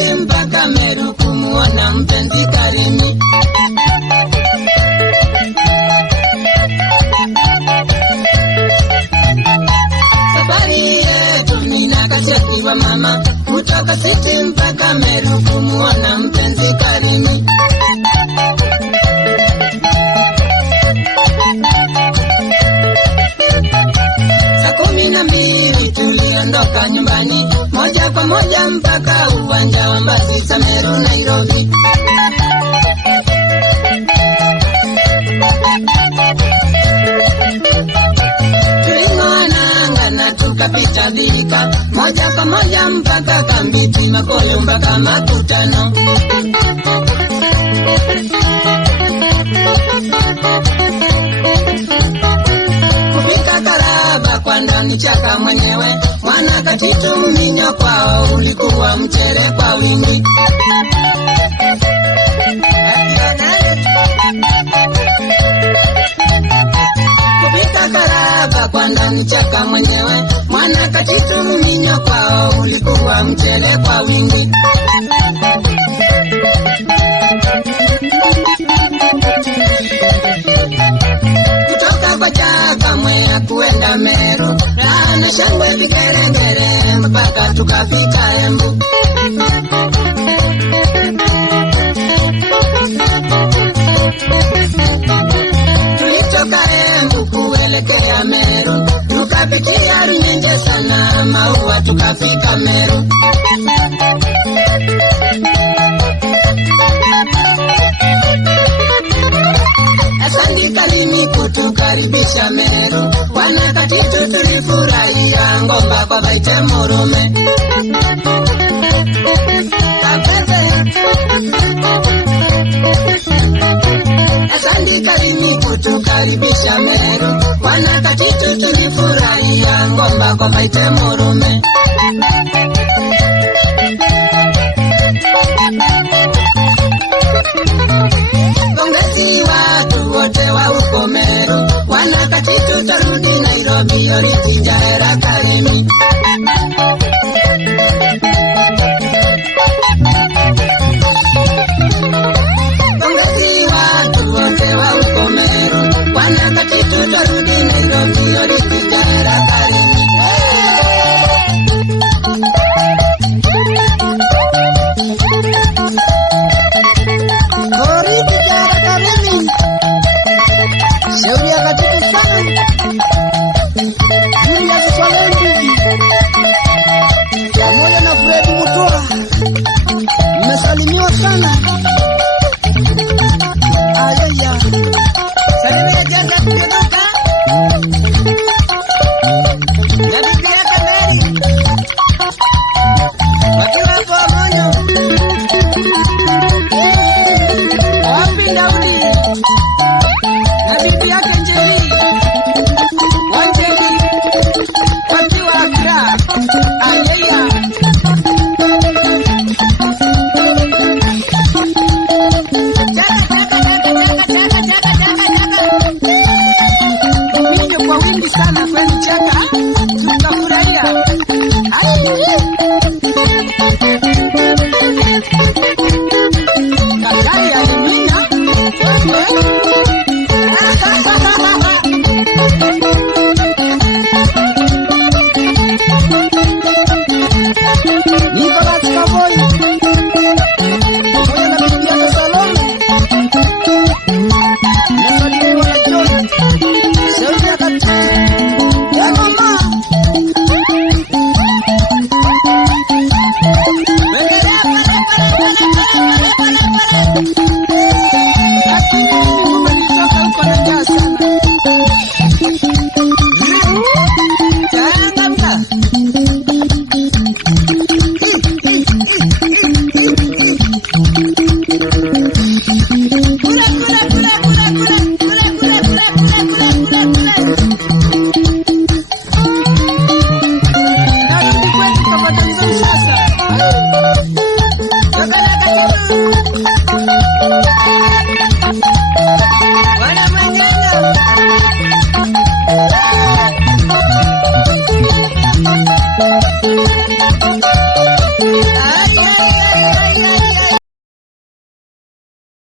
City mpaka Meru kumuona mpenzi Karimi. Safari yetu mina Kasheki wa mama, kutoka City mpaka Meru kumuona mpenzi Karimi. Saa 12 tuliondoka nyumbani, moja kwa moja mpaka uwanja wa Mbasisa Meru Nairobi. Tuling'oana na tukapita Thika, moja kwa moja mpaka Kambiti Makolo mpaka Makutano. Kufika Karaba kwa ndani chaka mwenyewe, mwana Katitu Minyo kwao ulikuwa mchere kwa wingi. Kufika Karaba kwa ndani chaka mwenyewe, mwana Katitu Minyo kwao ulikuwa mchere kwa wingi. Kutoka kwa chaka mwea kuenda Meru, raha na shangwe vigeregere mpaka tukafika Embu. Tulitoka Embu kuelekea Meru, tukapitia Runyenje sana Maua tukafika Meru. Asante Karimi kutukaribisha Meru, wana Katitu tulifurahia ngomba kwa baite murume. Asante Karimi kutukaribisha Meru, wana Katitu tulifurahia ngomba kwa baite murume. Kongezi watu wote wa uko Meru, wana Katitu tarudi Nairobi, olijinjaera Karimi. Kongezi watu wote wa uko Meru, wana Katitu tarudi Nairobi, olijinjaera Karimi. Shauri ya Katitu sana, Julia Swalendi pamoja na Fred Mutua, mmesalimiwa sana. Ayaya salimia jaza kutoka na bibi yake Mary wakiwa kwa moyo wapi Daudi na bibi yake Njeri Wanjeri wakiwa Accra. Ayaya Minyo kwa wingi sana kweli chaka tukafurahia. Kajari alimina Nicolas Cowboy pamoja na bibi yake Salome, mmesalimiwa na John. Shauri ya Katitu ya mama lakini kumbe nilitoka huko na njaa sana. Changamka. Narudi kwetu kapata mzuri sasa. Wana Manyanya ay, ay.